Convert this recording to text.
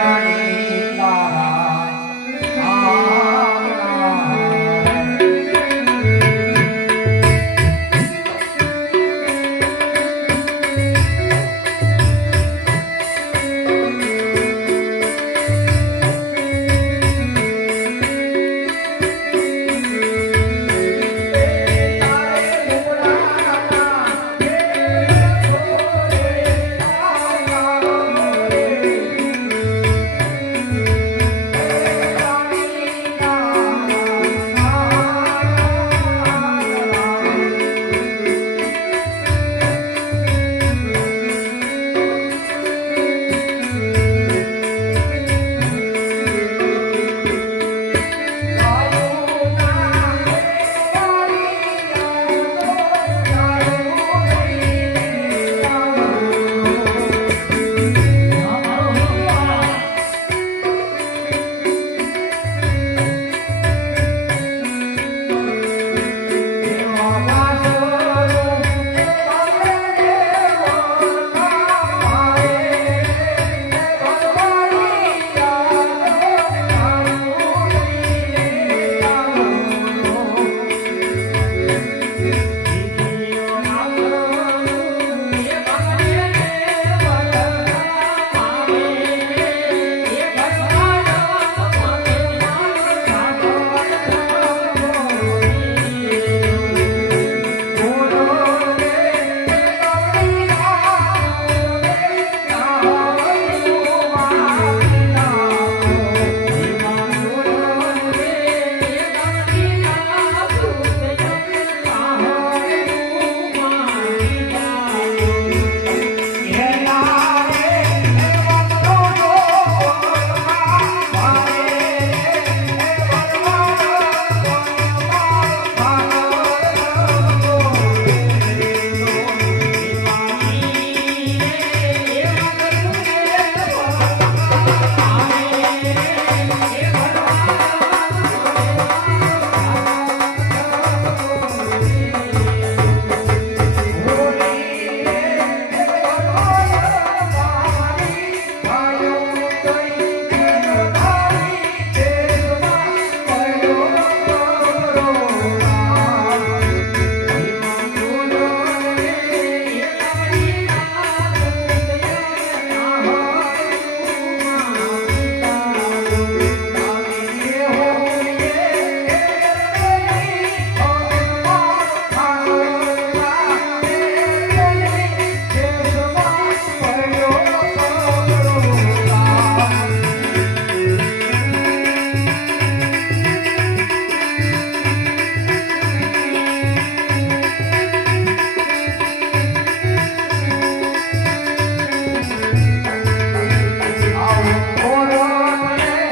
Narayana